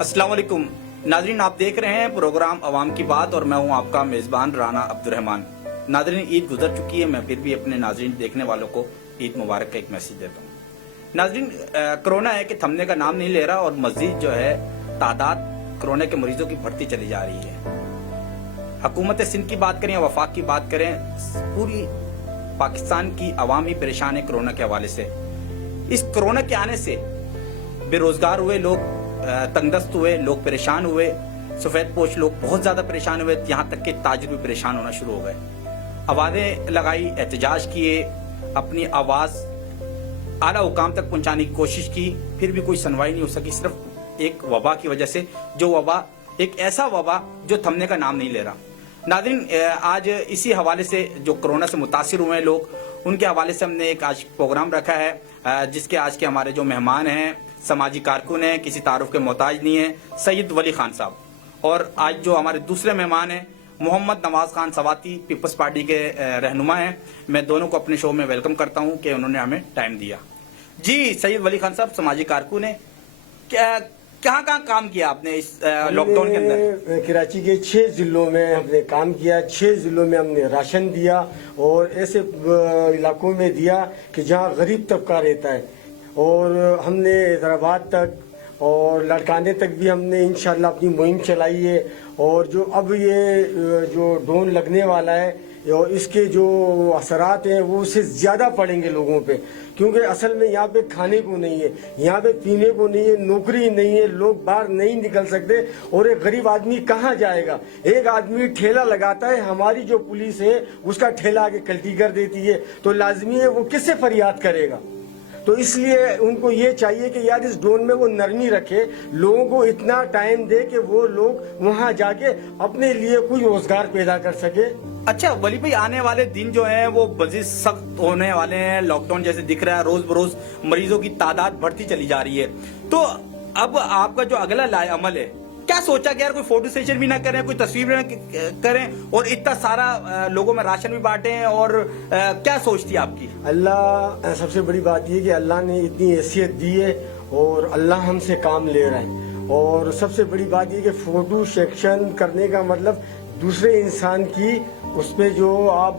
अस्सलाम वालेकुम नाजरीन, आप देख रहे हैं प्रोग्राम अवाम की बात और मैं हूं आपका मेज़बान राना अब्दुर्रहमान। नाजरीन, ईद गुजर चुकी है, मैं फिर भी अपने नाजरीन देखने वालों को ईद मुबारक का एक मैसेज देता हूं। नाजरीन, कोरोना है कि थमने का नाम नहीं ले रहा और मजीद जो है तादाद कोरोना के मरीजों की बढ़ती चली जा रही है। हुकूमत सिंध की बात करें या वफाक की बात करें, पूरी पाकिस्तान की आवाम ही परेशान है कोरोना के हवाले से। इस कोरोना के आने से बेरोजगार हुए लोग तंगदस्त हुए, लोग परेशान हुए, सफेद पोश लोग बहुत ज्यादा परेशान हुए, यहाँ तक कि ताजिर भी परेशान होना शुरू हो गए। आवाजें लगाई, एहतजाज किए, अपनी आवाज आला हुकाम तक पहुंचाने की कोशिश की, फिर भी कोई सुनवाई नहीं हो सकी, सिर्फ एक वबा की वजह से, जो वबा एक ऐसा वबा जो थमने का नाम नहीं ले रहा। नाज़रीन, आज इसी हवाले से जो कोरोना से मुतासिर हुए हैं लोग, उनके हवाले से हमने एक आज प्रोग्राम रखा है, जिसके आज के हमारे जो मेहमान हैं समाजी कारकुन हैं, किसी तारुफ के मोहताज नहीं है, सैयद वली खान साहब। और आज जो हमारे दूसरे मेहमान हैं मोहम्मद नवाज खान सवाती, पीपल्स पार्टी के रहनुमा हैं। मैं दोनों को अपने शो में वेलकम करता हूं कि उन्होंने हमें टाइम दिया। जी सैयद वली खान साहब, समाजी कारकुन है, कहाँ कहाँ काम किया आपने इस लॉकडाउन के अंदर? कराची के 6 जिलों में हमने काम किया। 6 जिलों में हमने राशन दिया और ऐसे इलाकों में दिया कि जहाँ गरीब तबका रहता है। और हमने हैदराबाद तक और लड़काने तक भी हमने इंशाल्लाह अपनी मुहिम चलाई है। और जो अब ये जो ड्रोन लगने वाला है और इसके जो असरात हैं वो उससे ज़्यादा पड़ेंगे लोगों पे, क्योंकि असल में यहाँ पे खाने को नहीं है, यहाँ पे पीने को नहीं है, नौकरी नहीं है, लोग बाहर नहीं निकल सकते। और एक गरीब आदमी कहाँ जाएगा? एक आदमी ठेला लगाता है, हमारी जो पुलिस है उसका ठेला आके कल्टी कर देती है, तो लाजमी है वो किससे फरियाद करेगा? तो इसलिए उनको ये चाहिए कि यार इस ड्रोन में वो नरमी रखे, लोगों को इतना टाइम दे कि वो लोग वहाँ जाके अपने लिए कोई रोजगार पैदा कर सके। अच्छा वली भाई, आने वाले दिन जो हैं वो मजीद सख्त होने वाले हैं। लॉकडाउन जैसे दिख रहा है, रोज बरोज मरीजों की तादाद बढ़ती चली जा रही है। तो अब आपका जो अगला अमल है, क्या सोचा कि यार कोई फोटो सेशन भी ना करें, कोई तस्वीर भी ना करें और इतना सारा लोगों में राशन भी बांटे? और क्या सोचती है आपकी? अल्लाह, सबसे बड़ी बात ये कि अल्लाह ने इतनी हैसियत दी है और अल्लाह हमसे काम ले रहा है। और सबसे बड़ी बात ये कि फोटो सेक्शन करने का मतलब दूसरे इंसान की उसमें जो आप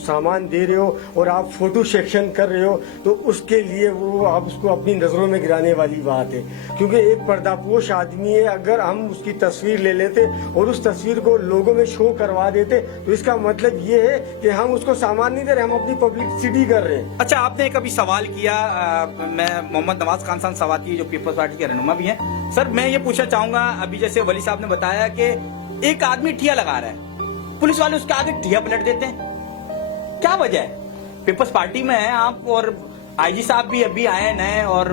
सामान दे रहे हो और आप फोटो सेक्शन कर रहे हो, तो उसके लिए वो आप उसको अपनी नजरों में गिराने वाली बात है। क्योंकि एक पर्दापोश आदमी है, अगर हम उसकी तस्वीर ले लेते और उस तस्वीर को लोगों में शो करवा देते तो इसका मतलब ये है कि हम उसको सामान नहीं दे रहे, हम अपनी पब्लिसिटी कर रहे हैं। अच्छा, आपने कभी सवाल किया, मैं मोहम्मद नवाज खान साहब सवाती जो पीपल्स पार्टी के रहनुमा भी हैं, सर मैं ये पूछना चाहूंगा, अभी जैसे वली साहब ने बताया कि एक आदमी ठिया लगा रहा है, पुलिस वाले उसके आगे ठिया पलट देते हैं, क्या वजह है? पीपल्स पार्टी में है आप और आईजी साहब भी अभी आए नए, और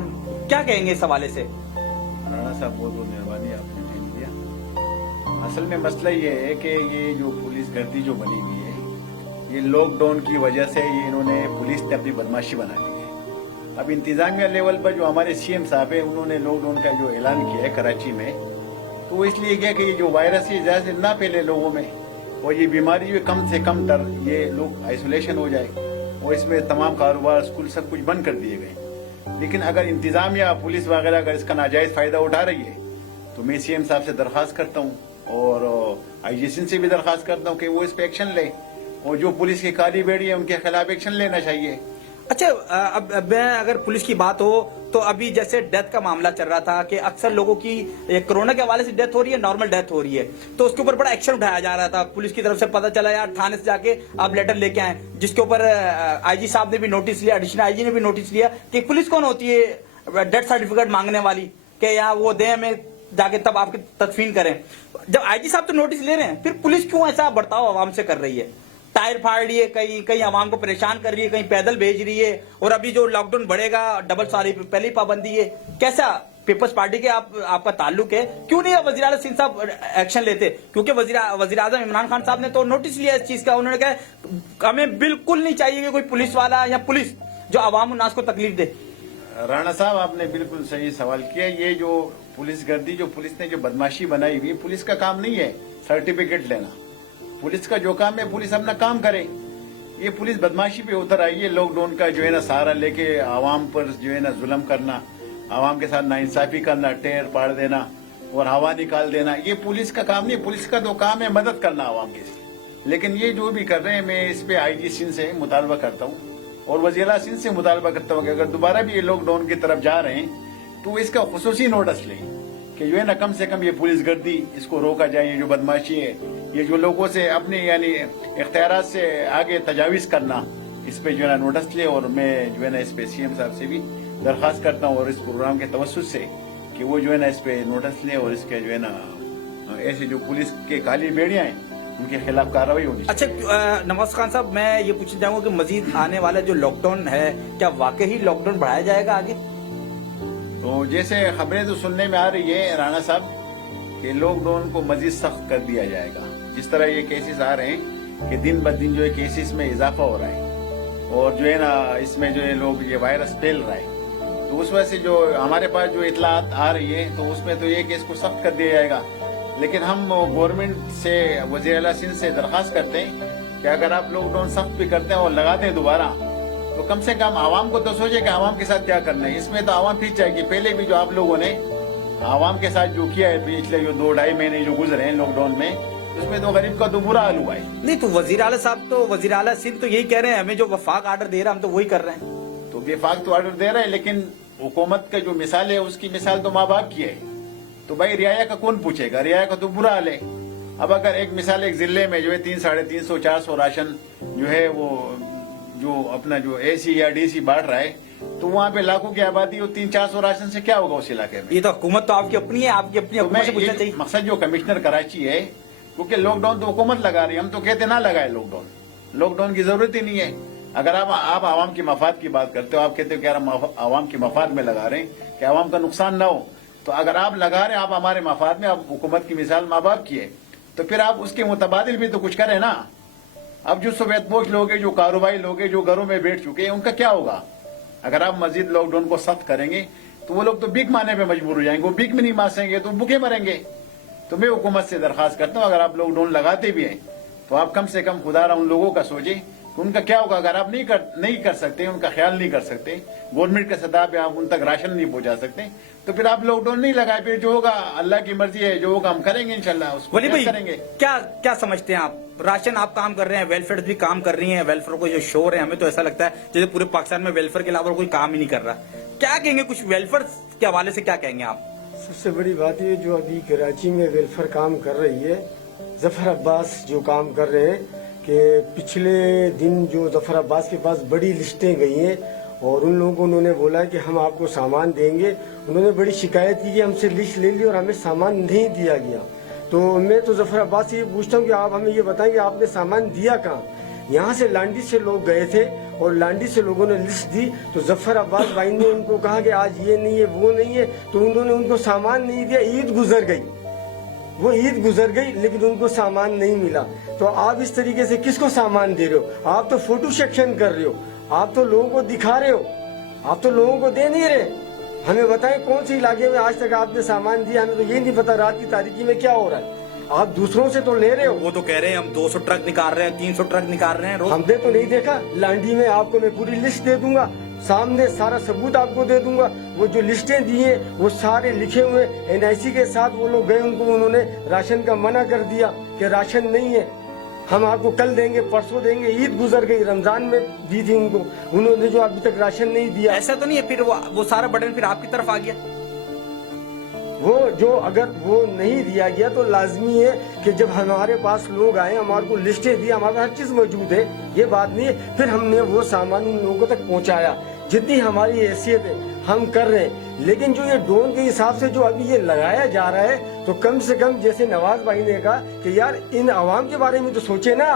क्या कहेंगे इस हवाले से? राणा साहब बहुत बहुत मेहरबानी, आपने टाइम दिया। असल में मसला ये है कि ये जो पुलिस गर्दी जो बनी हुई है, ये लॉकडाउन की वजह से ये इन्होंने पुलिस ने अपनी बदमाशी बना ली है। अब इंतजामिया लेवल पर जो हमारे सीएम साहब है, उन्होंने लॉकडाउन का जो ऐलान किया है कराची में, तो वो इसलिए किया कि ये जो वायरस है ज्यादा से ना फैले लोगों में, और ये बीमारी जो कम से कम तर ये लोग आइसोलेशन हो जाए। और इसमें तमाम कारोबार, स्कूल सब कुछ बंद कर दिए गए। लेकिन अगर इंतजामिया, पुलिस वगैरह अगर इसका नाजायज फायदा उठा रही है, तो मैं सीएम साहब से दरखास्त करता हूँ और आईजी सिंध से भी दरखास्त करता हूँ कि वो इस पे एक्शन ले, और जो पुलिस की काली बेड़ी है उनके खिलाफ एक्शन लेना चाहिए। अच्छा, अब अगर पुलिस की बात हो तो अभी जैसे डेथ का मामला चल रहा था कि अक्सर लोगों की कोरोना के हवाले से डेथ हो रही है, नॉर्मल डेथ हो रही है, तो उसके ऊपर बड़ा एक्शन उठाया जा रहा था। पुलिस की तरफ से पता चला यार थाने से जाके आप लेटर लेके आए, जिसके ऊपर आईजी साहब ने भी नोटिस लिया, एडिशनल आईजी ने भी नोटिस लिया कि पुलिस कौन होती है डेथ सर्टिफिकेट मांगने वाली, कि यहाँ वो दे हमें जाके तब आपकी तदफीन करें। जब आईजी साहब तो नोटिस ले रहे हैं, फिर पुलिस क्यों ऐसा बर्ताव आवाम से कर रही है? टायर फाड़ रही है, कहीं आवाम को परेशान कर रही है, कहीं पैदल भेज रही है, और अभी जो लॉकडाउन बढ़ेगा डबल सारी पहले ही पाबंदी है। कैसा पीपल्स पार्टी के आपका ताल्लुक है? क्यों नहीं वजीर आला सिंध साहब एक्शन लेते? क्योंकि वजीर आजम इमरान खान साहब ने तो नोटिस लिया इस चीज का, उन्होंने कहा हमें बिल्कुल नहीं चाहिए कि कोई पुलिस वाला या पुलिस जो आवाम उन्नास को तकलीफ दे। राणा साहब, आपने बिल्कुल सही सवाल किया। ये जो पुलिस गर्दी, जो पुलिस ने जो बदमाशी बनाई हुई, पुलिस का काम नहीं है सर्टिफिकेट लेना। पुलिस का जो काम है, पुलिस अपना काम करे। ये पुलिस बदमाशी पे उतर आई है, लॉकडाउन का जो है ना सहारा लेके आवाम पर जो है ना जुल्म करना, आवाम के साथ नाइंसाफी करना, टेर पाड़ देना, और हवा निकाल देना, ये पुलिस का काम नहीं। पुलिस का तो काम है मदद करना आवाम की। लेकिन ये जो भी कर रहे हैं, मैं इस पे आईजी सिंध से मुतालबा करता हूँ और वज़ीर सिंध से मुतालबा करता हूँ कि अगर दोबारा भी ये लॉकडाउन की तरफ जा रहे हैं तो इसका खुसूसी नोटिस लें कि जो है ना, कम से कम ये पुलिस गर्दी इसको रोका जाए। ये जो बदमाशी है, ये जो लोगों से अपने यानी इख्तियारात से आगे तजावीज़ करना, इस पे जो है ना नोटिस ले। और मैं जो है ना इस पे सीएम साहब से भी दरख्वास्त करता हूँ और इस प्रोग्राम के तवस्सुत से कि वो जो है ना इस पे नोटिस ले और इसके जो है ना ऐसे जो पुलिस के काली बेड़ियां हैं उनके खिलाफ कार्रवाई होनी चाहिए। अच्छा नवाज खान साहब, मैं ये पूछना चाहूंगा कि मजीद आने वाला जो लॉकडाउन है, क्या वाकई ही लॉकडाउन बढ़ाया जाएगा आगे? तो जैसे खबरें तो सुनने में आ रही है राणा साहब कि लॉकडाउन को मजीद सख्त कर दिया जाएगा। जिस तरह ये केसेस आ रहे हैं कि दिन ब दिन जो है केसेस में इजाफा हो रहा है और जो है ना इसमें जो है लोग ये वायरस फैल रहा है, तो उस वजह से जो हमारे पास जो इतलात आ रही है तो उसमें तो ये कि इसको सख्त कर दिया जाएगा। लेकिन हम गवर्नमेंट से, वज़ीर आला सिंध से दरख्वास्त करते हैं कि अगर आप लॉकडाउन सख्त भी करते हैं और लगाते हैं दोबारा, तो कम से कम आवाम को तो सोचे कि आवाम के साथ क्या करना है। इसमें तो आवाम पीछे जाएगी। पहले भी जो आप लोगों ने आवाम के साथ जो किया है पिछले जो 2-2.5 महीने जो गुजरे हैं लॉकडाउन में, उसमें तो गरीब का तो बुरा हाल हुआ है। नहीं तो वज़ीर आला साहब, तो वज़ीर आला सिंध तो यही कह रहे हैं, हमें जो वफाक आर्डर दे रहा है हम तो वही कर रहे हैं। तो बेफाक तो ऑर्डर दे रहे हैं, लेकिन हुकूमत का जो मिसाल है उसकी मिसाल तो माँ बाप की है। तो भाई रियाया का कौन पूछेगा? रियाया का तो बुरा हाल है। अब अगर एक मिसाल एक जिले में जो है 300-350-400 राशन जो है वो जो अपना जो एसी या डीसी बांट रहा है, तो वहाँ पे लाखों की आबादी हो, 300-400 राशन से क्या होगा उस इलाके में? ये तो हुकूमत तो आपकी अपनी है, आपकी अपनी तो हुकूमत से पूछना चाहिए। मकसद जो कमिश्नर कराची है, क्योंकि लॉकडाउन तो हुकूमत लगा रही है, हम तो कहते ना लगाए लॉकडाउन। लॉकडाउन की जरूरत ही नहीं है। अगर आप आवाम की मफाद की बात करते हो, आप कहते हो कि यार हम आवाम की मफाद में लगा रहे हैं कि आवाम का नुकसान ना हो, तो अगर आप लगा रहे हैं, आप हमारे मफाद में, आप हुकूमत की मिसाल माँ बाप की है, तो फिर आप उसके मुतबादिल भी तो कुछ करें ना। अब जो सवेतपोश लोग हैं, जो कारोबारी लोग हैं, जो घरों में बैठ चुके हैं, उनका क्या होगा? अगर आप मजीद लॉकडाउन को सख्त करेंगे तो वो लोग तो भीख मारने पे मजबूर हो जाएंगे। वो भीख में नहीं मार सकेंगे तो भूखे मरेंगे। तो मैं हुकूमत से दरखास्त करता हूँ, अगर आप लॉकडाउन लगाते भी हैं तो आप कम से कम खुदारा उन लोगों का सोचें कि उनका क्या होगा। अगर आप नहीं कर सकते, उनका ख्याल नहीं कर सकते, गवर्नमेंट के सतह पे आप उन तक राशन नहीं पहुंचा सकते, तो फिर आप लॉकडाउन नहीं लगाए। फिर जो होगा अल्लाह की मर्जी है, जो होगा हम करेंगे इंशाल्लाह। उसको वली भाई, करेंगे। क्या समझते हैं आप? राशन आप काम कर रहे हैं, वेलफेयर भी काम कर रही हैं, वेलफेयर को जो शोर है, हमें तो ऐसा लगता है जैसे पूरे पाकिस्तान में वेलफेयर के अलावा कोई काम ही नहीं कर रहा। क्या कहेंगे, कुछ वेलफेयर के हवाले से क्या कहेंगे आप? सबसे बड़ी बात ये जो अभी कराची में वेलफेयर काम कर रही है, जफर अब्बास जो काम कर रहे हैं कि पिछले दिन जो जफर अब्बास के पास बड़ी लिस्टें गई हैं और उन लोगों को उन्होंने बोला कि हम आपको सामान देंगे। उन्होंने बड़ी शिकायत की कि हमसे लिस्ट ले ली और हमें सामान नहीं दिया गया। तो मैं तो जफर अब्बास से ये पूछता हूँ कि आप हमें ये बताएं कि आपने सामान दिया कहाँ? यहाँ से लांडी से लोग गए थे और लांडी से लोगों ने लिस्ट दी, तो जफर अब्बास भाई ने उनको कहा कि आज ये नहीं है, वो नहीं है, तो उन्होंने उनको सामान नहीं दिया। ईद गुजर गई, वो ईद गुजर गई, लेकिन उनको सामान नहीं मिला। तो आप इस तरीके से किसको सामान दे रहे हो? आप तो फोटो सेक्शन कर रहे हो, आप तो लोगों को दिखा रहे हो, आप तो लोगों को दे नहीं रहे। हमें बताएं कौन सी इलाके में आज तक आपने सामान दिया? हमें तो ये नहीं पता रात की तारीकी में क्या हो रहा है। आप दूसरों से तो ले रहे हो। वो तो कह रहे हैं हम 200 ट्रक निकाल रहे हैं, 300 ट्रक निकाल रहे हैं रोज। हमने तो नहीं देखा। लांडी में आपको मैं पूरी लिस्ट दे दूंगा, सामने सारा सबूत आपको दे दूंगा। वो जो लिस्टें दी है वो सारे लिखे हुए NIC के साथ वो लोग गए, उनको उन्होंने राशन का मना कर दिया कि राशन नहीं है, हम आपको कल देंगे, परसों देंगे। ईद गुजर गई, रमजान में दी थी उनको, उन्होंने जो अभी तक राशन नहीं दिया। ऐसा तो नहीं है फिर वो सारा बटन फिर आपकी तरफ आ गया? वो जो अगर वो नहीं दिया गया तो लाजमी है कि जब हमारे पास लोग आए, हमारे को लिस्टें दी, हमारे पास हर चीज मौजूद है, ये बात नहीं है, फिर हमने वो सामान उन लोगों तक पहुंचाया। जितनी हमारी हैसियत है हम कर रहे हैं। लेकिन जो ये ड्रोन के हिसाब से जो अभी ये लगाया जा रहा है, तो कम से कम जैसे नवाज भाई ने कहा कि यार इन अवाम के बारे में तो सोचे ना।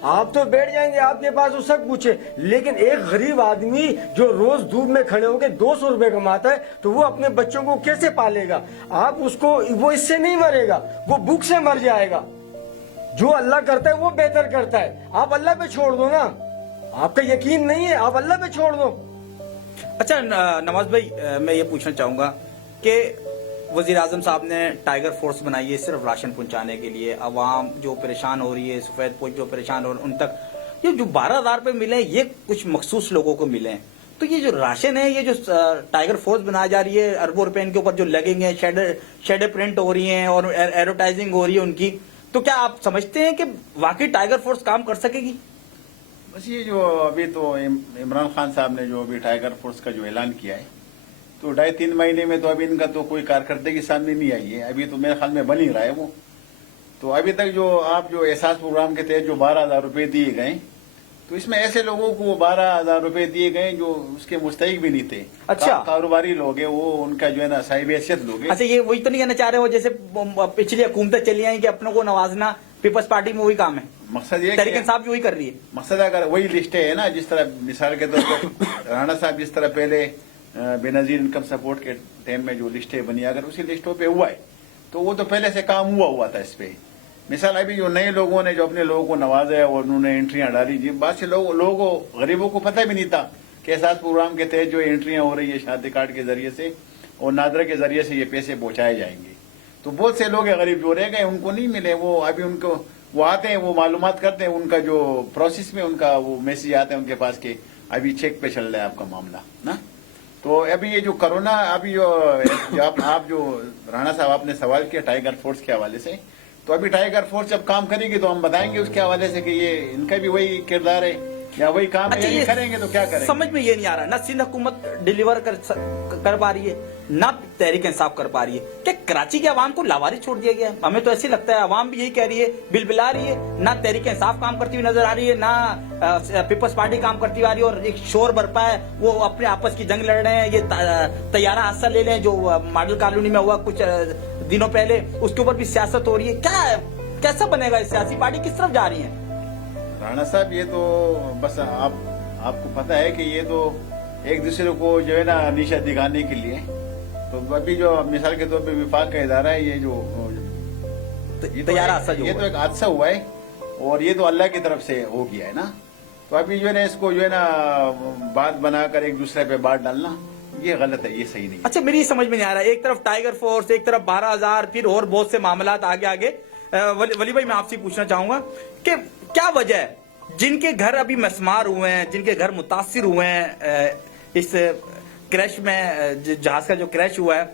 आप तो बैठ जाएंगे, आपके पास वो सब पूछे, लेकिन एक गरीब आदमी जो रोज धूप में खड़े होकर 200 रुपए कमाता है, तो वो अपने बच्चों को कैसे पालेगा? आप उसको, वो इससे नहीं मरेगा, वो भूख से मर जाएगा। जो अल्लाह करता है वो बेहतर करता है। आप अल्लाह पे छोड़ दो ना, आपका यकीन नहीं है, आप अल्लाह पे छोड़ दो। अच्छा नवाज भाई, मैं ये पूछना चाहूंगा कि वजीर आजम साहब ने टाइगर फोर्स बनाई है सिर्फ राशन पहुंचाने के लिए। अवाम जो परेशान हो रही है, सफेद पोश जो परेशान हो रहे हैं, उन तक ये जो 12,000 रुपए मिले ये कुछ मखसूस लोगों को मिले हैं। تو یہ جو راشن ہے، یہ جو ٹائیگر فورس بنائی جا رہی ہے، اربوں روپے ان کے اوپر جو لگیں گے، شیڈر پرنٹ ہو رہی ہیں اور ایڈورٹائزنگ ہو رہی ہے ان کی، تو کیا آپ سمجھتے ہیں کہ واقعی ٹائیگر فورس کام کر سکے گی؟ بس یہ جو ابھی تو عمران خان صاحب نے جو ابھی ٹائیگر فورس کا جو اعلان کیا ہے، تو 2.5-3 مہینے میں تو ابھی ان کا تو کوئی کارکردگی سامنے نہیں آئی ہے. ابھی تو میرے خیال میں بن ہی رہا ہے وہ. تو ابھی تک جو آپ جو احساس پروگرام کے تحت جو 12,000 روپے دیے گئے، تو اس میں ایسے لوگوں کو 12,000 روپے دیے گئے جو اس کے مستحق بھی نہیں تھے. اچھا. کاروباری لوگ ہیں وہ، ان کا جو ہے نا صاحب حیثیت لوگ ہیں. اچھا، یہ وہی تو نہیں کہنا چاہ رہے ہو جیسے پچھلی حکومتیں چلی آئیں کہ اپنوں کو نوازنا، پیپلز پارٹی میں وہی کام ہے، مقصد یہ تحریک انصاف بھی وہی کر رہی ہے. مقصد اگر وہی لسٹیں ہے نا، جس طرح مثال کے طور پر رانا صاحب جس طرح پہلے بے نظیر انکم سپورٹ کے ٹائم میں جو لسٹیں بنی، اگر اسی لسٹوں پہ ہوا ہے تو وہ تو پہلے سے کام ہوا تھا اس پہ. مثال ابھی جو نئے لوگوں نے جو اپنے لوگوں کو نوازا ہے اور انہوں نے انٹریاں ڈالی، جی بات سے لوگوں غریبوں کو پتہ بھی نہیں تھا کہ احساس پروگرام کے تحت جو انٹریاں ہو رہی ہے شناختی کارڈ کے ذریعے سے اور نادرا کے ذریعے سے یہ پیسے پہنچائے جائیں گے. تو بہت سے لوگ غریب جو رہ گئے ان کو نہیں ملے. وہ ابھی ان کو وہ آتے ہیں، وہ معلومات کرتے ہیں، ان کا جو پروسیس میں ان کا وہ میسج آتے ہیں ان کے پاس کہ ابھی چیک پہ چل رہا ہے آپ کا معاملہ نا. تو ابھی یہ جو کرونا، ابھی جو آپ جو رانا صاحب آپ نے سوال کیا ٹائیگر فورس کے حوالے سے، تو ابھی ٹائیگر فورس جب کام کرے گی تو ہم بتائیں گے اس کے حوالے سے کہ یہ ان کا بھی وہی کردار ہے یا وہی کام ہے. یہ کریں گے تو کیا کریں گے؟ سمجھ میں یہ نہیں آ رہا، نہ سندھ حکومت ڈیلیور کر پا رہی ہے، نہ تحریک انصاف کر پا رہی ہے. کیا کراچی کے عوام کو لاوارث چھوڑ دیا گیا ہے؟ ہمیں تو ایسے لگتا ہے، عوام بھی یہی کہہ رہی ہے، بل بلا رہی ہے. نہ تحریک انصاف کام کرتی ہوئی نظر آ رہی ہے، نہ پیپلز پارٹی کام کرتی ہوئی آ رہی ہے، اور ایک شور برپا ہے، وہ اپنے آپس کی جنگ لڑ رہے ہیں. یہ طیارہ حادثہ لے لیں جو ماڈل کالونی میں ہوا کچھ دنوں پہلے، اس کے اوپر بھی سیاست ہو رہی ہے. کیا کیسا بنے گا؟ سیاسی پارٹی کس طرف جا رہی ہے؟ رانا صاحب یہ تو بس آپ کو پتہ ہے کہ یہ تو ایک دوسرے کو جو ہے نا نیشہ دکھانے کے لیے. تو ابھی جو مثال کے طور پہ وفاق کا ادارہ ہے، یہ جو طیارہ حادثہ جو یہ تو ایک حادثہ ہوا ہے اور یہ تو اللہ کی طرف سے ہو گیا ہے نا. تو ابھی جو ہے نا اس کو جو ہے نا بات بنا کر ایک دوسرے پہ بات ڈالنا یہ غلط ہے، یہ صحیح نہیں. اچھا، میری سمجھ میں نہیں آ رہا، ایک طرف ٹائیگر فورس، ایک طرف 12,000، پھر اور بہت سے معاملات آگے. ولی بھائی میں آپ سے پوچھنا چاہوں گا کہ کیا وجہ ہے جن کے گھر ابھی مسمار ہوئے ہیں، جن کے گھر متاثر ہوئے ہیں اس کریش میں، جہاز کا جو کریش ہوا ہے،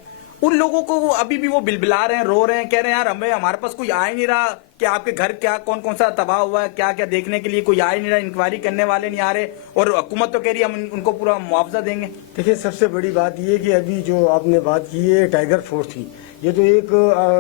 ان لوگوں کو وہ ابھی بھی وہ بلبلا رہے ہیں، رو رہے ہیں، کہہ رہے ہیں یار ہمارے پاس کوئی آ ہی نہیں رہا کہ آپ کے گھر کیا کون سا تباہ ہوا ہے، کیا دیکھنے کے لیے کوئی آ ہی نہیں رہا، انکوائری کرنے والے نہیں آ رہے، اور حکومت تو کہہ رہی ہے ہم ان کو پورا معاوضہ دیں گے. دیکھیں، سب سے بڑی بات یہ کہ ابھی جو آپ نے بات کی ہے ٹائیگر فورس کی، یہ تو ایک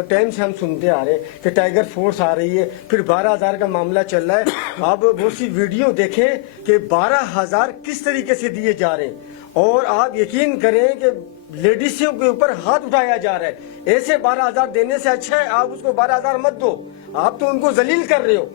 ٹائم سے ہم سنتے آ رہے ہیں کہ ٹائیگر فورس آ رہی ہے، پھر 12,000 کا معاملہ چل رہا ہے. آپ بہت سی ویڈیو دیکھیں کہ 12,000 کس طریقے سے دیے جا رہے ہیں، اور آپ یقین کریں کہ لیڈیزوں کے اوپر ہاتھ اٹھایا جا رہا ہے. ایسے 12,000 دینے سے اچھا ہے آپ اس کو 12,000 مت دو، آپ تو ان کو ذلیل کر رہے ہو،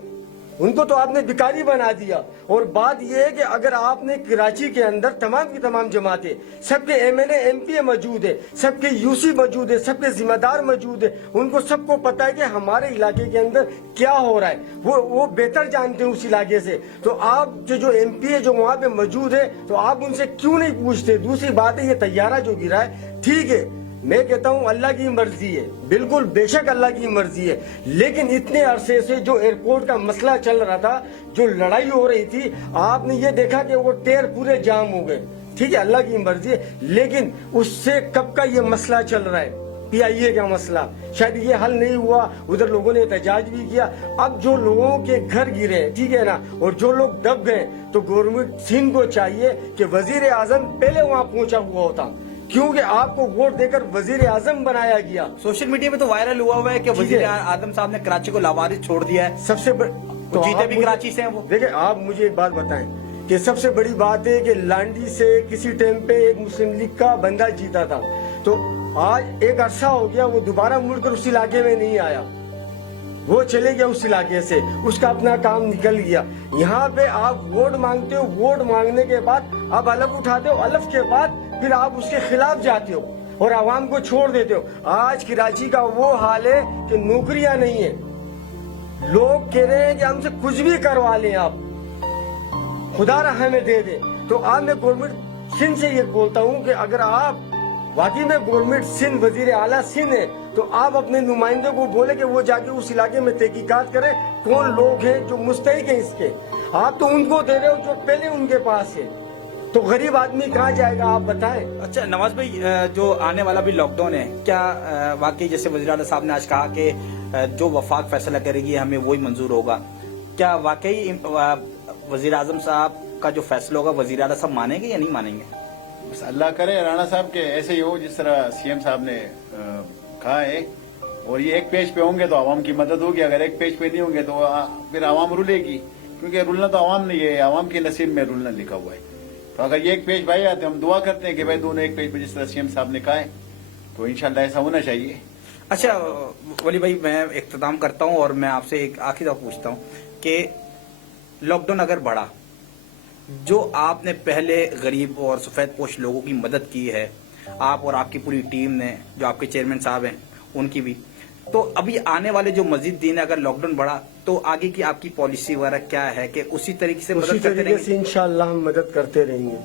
ان کو تو آپ نے بھکاری بنا دیا. اور بات یہ ہے کہ اگر آپ نے کراچی کے اندر تمام کی تمام جماعتیں، سب کے M L A M P A موجود ہے، سب کے یو سی موجود ہے، سب کے ذمہ دار موجود ہے، ان کو سب کو پتا ہے کہ ہمارے علاقے کے اندر کیا ہو رہا ہے، وہ بہتر جانتے ہیں اس علاقے سے. تو آپ جو ایم پی اے جو وہاں پہ موجود ہے تو آپ ان سے کیوں نہیں پوچھتے؟ دوسری بات ہے یہ طیارہ جو گرا ہے، ٹھیک ہے میں کہتا ہوں اللہ کی مرضی ہے، بالکل بے شک اللہ کی مرضی ہے، لیکن اتنے عرصے سے جو ایئرپورٹ کا مسئلہ چل رہا تھا، جو لڑائی ہو رہی تھی، آپ نے یہ دیکھا کہ وہ ٹیر پورے جام ہو گئے. ٹھیک ہے اللہ کی مرضی ہے، لیکن اس سے کب کا یہ مسئلہ چل رہا ہے، پی آئی اے کا مسئلہ، شاید یہ حل نہیں ہوا، ادھر لوگوں نے احتجاج بھی کیا. اب جو لوگوں کے گھر گرے، ٹھیک ہے نا، اور جو لوگ دب گئے، تو گورنمنٹ سندھ کو چاہیے کہ وزیر اعظم پہلے وہاں پہنچا ہوا ہوتا، کیونکہ آپ کو ووٹ دے کر وزیر اعظم بنایا گیا. سوشل میڈیا میں تو وائرل ہوا ہے کہ وزیر اعظم صاحب نے کراچی کو لاوارث چھوڑ دیا ہے. سب سے تو جیتے بھی کراچی سے ہیں وہ. دیکھیں آپ مجھے ایک بات بتائیں کہ سب سے بڑی بات ہے کہ لانڈی سے کسی ٹائم پہ ایک مسلم لیگ کا بندہ جیتا تھا، تو آج ایک عرصہ ہو گیا وہ دوبارہ مڑ کر اس علاقے میں نہیں آیا، وہ چلے گیا اس علاقے سے، اس کا اپنا کام نکل گیا. یہاں پہ آپ ووٹ مانگتے ہو، ووٹ مانگنے کے بعد آپ الف اٹھاتے ہو، الف کے بعد پھر آپ اس کے خلاف جاتے ہو اور عوام کو چھوڑ دیتے ہو. آج کراچی کا وہ حال ہے کہ نوکریاں نہیں ہیں، لوگ کہہ رہے ہیں کہ ہم سے کچھ بھی کروا لیں، آپ خدا رہا ہمیں دے دیں. تو آج میں گورنمنٹ سندھ سے یہ بولتا ہوں کہ اگر آپ واقعی میں گورنمنٹ سندھ وزیر اعلیٰ سندھ ہے تو آپ اپنے نمائندے کو بولے کہ وہ جا کے اس علاقے میں تحقیقات کریں کون لوگ ہیں جو مستحق ہیں اس کے. آپ تو ان کو دے رہے ہو جو پہلے ان کے پاس ہے. तो गरीब आदमी कहाँ जाएगा, आप बताएं। अच्छा नवाज भाई, जो आने वाला भी लॉकडाउन है, क्या वाकई जैसे वज़ीर आला साहब ने आज कहा कि जो वफाक फैसला करेगी हमें वही मंजूर होगा, क्या वाकई वज़ीर आज़म साहब का जो फैसला होगा वज़ीर आला साहब मानेंगे या नहीं मानेंगे? बस अल्लाह करे राणा साहब के ऐसे ही हो जिस तरह सीएम साहब ने कहा है, और ये एक पेज पे होंगे तो आवाम की मदद होगी, अगर एक पेज पे नहीं होंगे तो फिर आवाम रुलेगी, क्योंकि रुलना तो आवाम नहीं है, आवाम के नसीब में रुलना लिखा हुआ है। तो अगर ये एक पेज भाई आते, हम दुआ करते हैं कि भाई दोनों एक पेज पे जिस तरह सीएम साहब ने कहा है, तो इंशाल्लाह ऐसा होना चाहिए। अच्छा वली भाई, मैं इख्तिताम करता हूँ और मैं आपसे एक आखिरी दफा पूछता हूँ कि लॉकडाउन अगर बढ़ा, जो आपने पहले गरीब और सफेद पोश लोगों की मदद की है, आप और आपकी पूरी टीम ने, जो आपके चेयरमैन साहब हैं उनकी भी, तो अभी आने वाले जो मजीद दिन है, अगर लॉकडाउन बढ़ा तो आगे की आपकी पॉलिसी वगैरह क्या है कि उसी तरीके से उसी मदद करते तरीके से रहेंगे? इंशाल्लाह हम मदद करते रहेंगे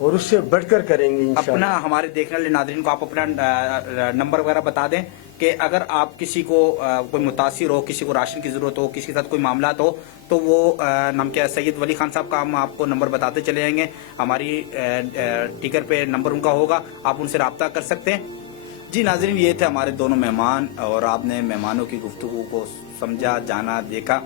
और उससे बढ़कर करेंगे अपना इंशाल्लाह। हमारे देखने वाले नाज़रीन को आप अपना नंबर वगैरह बता दें कि अगर आप किसी को कोई मुतासिर हो, किसी को राशन की जरूरत हो, किसी के साथ कोई मामला हो, तो वो नाम क्या है, सैयद वली खान साहब का हम आपको नंबर बताते चले जाएंगे। हमारी टिकर पे नंबर उनका होगा, आप उनसे रब्ता कर सकते हैं। जी नाज़रीन, ये थे हमारे दोनों मेहमान और आपने मेहमानों की गुफ्तगू को समझा, जाना, देखा।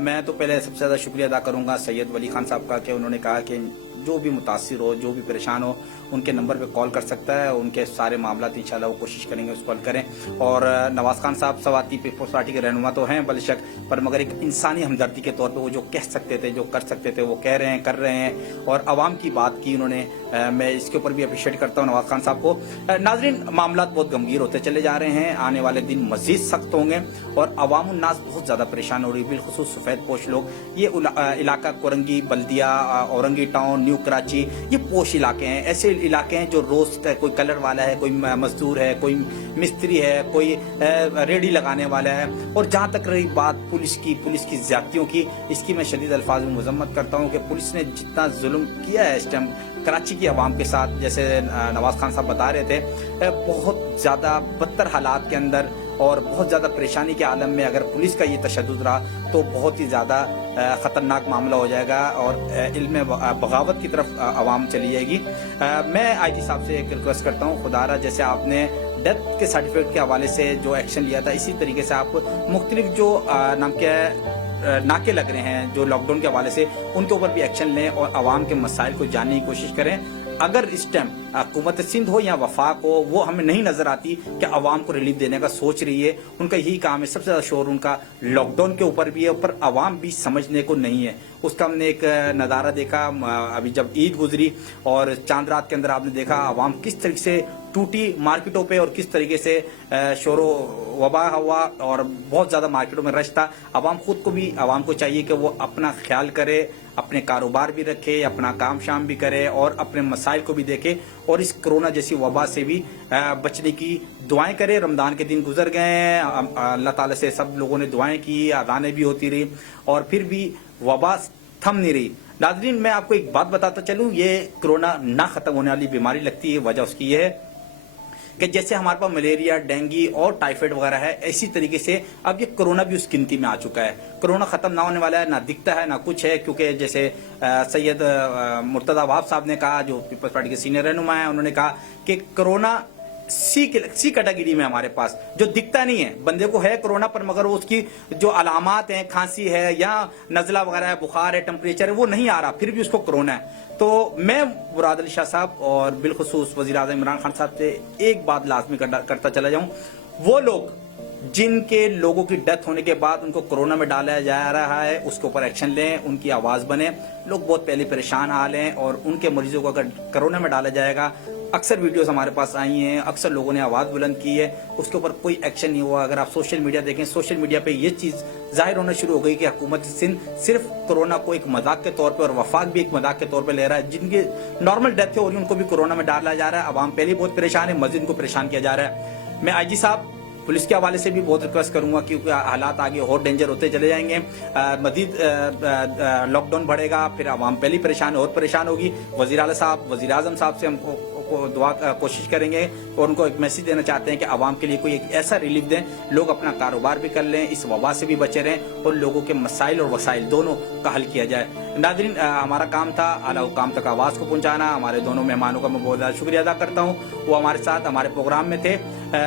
मैं तो पहले सबसे ज़्यादा शुक्रिया अदा करूंगा सैयद वली खान साहब का कि उन्होंने कहा कि जो भी मुतासिर हो, जो भी परेशान हो, उनके नंबर पे कॉल कर सकता है, उनके सारे मामला इंशाल्लाह वो कोशिश करेंगे उस कॉल करें। और नवाज खान साहब सवाती पीपल्स पार्टी के रहनुमा तो हैं बेशक, पर मगर एक इंसानी हमदर्दी के तौर पे वो जो कह सकते थे, जो कर सकते थे, वो कह रहे हैं, कर रहे हैं, और आवाम की बात की उन्होंने। मैं इसके ऊपर भी अप्रिशिएट करता हूँ नवाज खान साहब को। नाजरीन, मामला बहुत गंभीर होते चले जा रहे हैं, आने वाले दिन मजीद सख्त होंगे और अवाम उन्नास बहुत ज़्यादा परेशान हो रही है, बिलखुसूस सफ़ेद पोश लोग। ये इलाका कोरंगी, बल्दिया, औरंगी टाउन, न्यू कराची, ये पोश इलाके हैं, ऐसे इलाके हैं जो रोज का कोई कलर वाला है, कोई मजदूर है, कोई मिस्त्री है, कोई रेडी लगाने वाला है। और जहाँ तक रही बात पुलिस की ज्यादतियों की, इसकी मैं शदीद अल्फाज में मजम्मत करता हूँ कि पुलिस ने जितना जुल्म किया है इस टाइम कराची की आवाम के साथ, जैसे नवाज खान साहब बता रहे थे, बहुत ज़्यादा बदतर हालात के अंदर और बहुत ज़्यादा परेशानी के आलम में अगर पुलिस का ये तशद्दुद रहा तो बहुत ही ज़्यादा ख़तरनाक मामला हो जाएगा और इल्म बगावत की तरफ आवाम चली जाएगी। मैं आईजी साहब से एक रिक्वेस्ट करता हूँ, खुदारा जैसे आपने डेथ के सर्टिफिकेट के हवाले से जो एक्शन लिया था, इसी तरीके से आप मुख्तलिफ जो नाम क्या है नाके लग रहे हैं जो लॉकडाउन के हवाले से, उनके ऊपर भी एक्शन लें और आवाम के मसाइल को जानने की कोशिश करें। अगर इस टाइम हुकूमत सिंध हो या वफाक हो, वो हमें नहीं नजर आती कि आवाम को रिलीफ देने का सोच रही है। उनका यही काम है, सबसे ज्यादा शोर उनका लॉकडाउन के ऊपर भी है, ऊपर आवाम भी समझने को नहीं है। उसका हमने एक नज़ारा देखा अभी जब ईद गुजरी और चांद रात के अंदर आपने देखा आवाम किस तरीके से टूटी मार्केटों पे और किस तरीके से शोरो वबा हुआ और बहुत ज़्यादा मार्केटों में रश था। आवाम खुद को भी, आवाम को चाहिए कि वो अपना ख्याल करे, अपने कारोबार भी रखे, अपना काम शाम भी करे और अपने मसाइल को भी देखे और इस कोरोना जैसी वबा से भी बचने की दुआएं करे। रमज़ान के दिन गुजर गए हैं, अल्लाह ताला से सब लोगों ने दुआएं की, अज़ानें भी होती रही और फिर भी वबा थम नहीं रही। नाज़रीन, मैं आपको एक बात बताता चलूं, ये कोरोना ना ख़त्म होने वाली बीमारी लगती है। वजह उसकी ये है कि जैसे हमारे पास मलेरिया, डेंगू और टाइफाइड वगैरह है, इसी तरीके से अब ये कोरोना भी उस गिनती में आ चुका है। कोरोना खत्म ना होने वाला है, ना दिखता है ना कुछ है, क्योंकि जैसे सैयद मुर्तजा वहाब साहब ने कहा, जो पीपल्स पार्टी के सीनियर रहनुमा हैं, उन्होंने कहा कि कोरोना सी कैटेगरी में हमारे पास जो दिखता नहीं है, बंदे को है कोरोना पर मगर उसकी जो अलामात हैं, खांसी है या नज़ला वगैरह है, बुखार है, टेम्परेचर है, वो नहीं आ रहा, फिर भी उसको कोरोना है। तो मैं मुराद अली शाह साहब और बिलखुसूस वज़ीर आज़म इमरान खान साहब से एक बात लाजमी करता चला जाऊं, वो लोग जिनके लोगों की डेथ होने के बाद उनको कोरोना में डाला जा रहा है, उसके ऊपर एक्शन लें, उनकी आवाज़ बने। लोग बहुत पहले परेशान हाल हैं और उनके मरीजों को अगर कोरोना में डाला जाएगा, अक्सर वीडियोस हमारे पास आई हैं, अक्सर लोगों ने आवाज़ बुलंद की है, उसके ऊपर कोई एक्शन नहीं हुआ। अगर आप सोशल मीडिया देखें, सोशल मीडिया पे ये चीज़ जाहिर होना शुरू हो गई कि हुकूमत सिंध सिर्फ कोरोना को एक मजाक के तौर पे और वफाक भी एक मजाक के तौर पे ले रहा है। जिनकी नॉर्मल डेथ है और उनको भी कोरोना में डाला जा रहा है। आवाम पहले बहुत परेशान है, मस्जिद को परेशान किया जा रहा है। मैं आईजी साहब पुलिस के हवाले से भी बहुत रिक्वेस्ट करूंगा, क्योंकि हालात आगे और डेंजर होते चले जाएंगे। मजीद लॉकडाउन बढ़ेगा, फिर आवाम पहले परेशान और परेशान होगी। वज़ीर आला साहब, वज़ीर आज़म साहब से हम कोशिश करेंगे और उनको एक मैसेज देना चाहते हैं कि आवाम के लिए कोई एक ऐसा रिलीफ दें, लोग अपना कारोबार भी कर लें, इस वबा से भी बचे रहें और लोगों के मसाइल और वसाइल दोनों का हल किया जाए। नाज़रीन, हमारा काम था आला हुकाम तक आवाज़ को पहुंचाना। हमारे दोनों मेहमानों का मैं बहुत ज़्यादा शुक्रिया अदा करता हूँ, वो हमारे साथ हमारे प्रोग्राम में थे।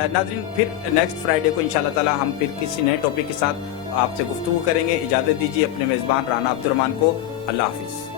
नाज़रीन, फिर नेक्स्ट फ्राइडे को इंशाल्लाह ताला हम फिर किसी नए टॉपिक के साथ आपसे गुफ्तगू करेंगे। इजाज़त दीजिए अपने मेज़बान राना अब्दुर्रहमान को। अल्लाह हाफिज़।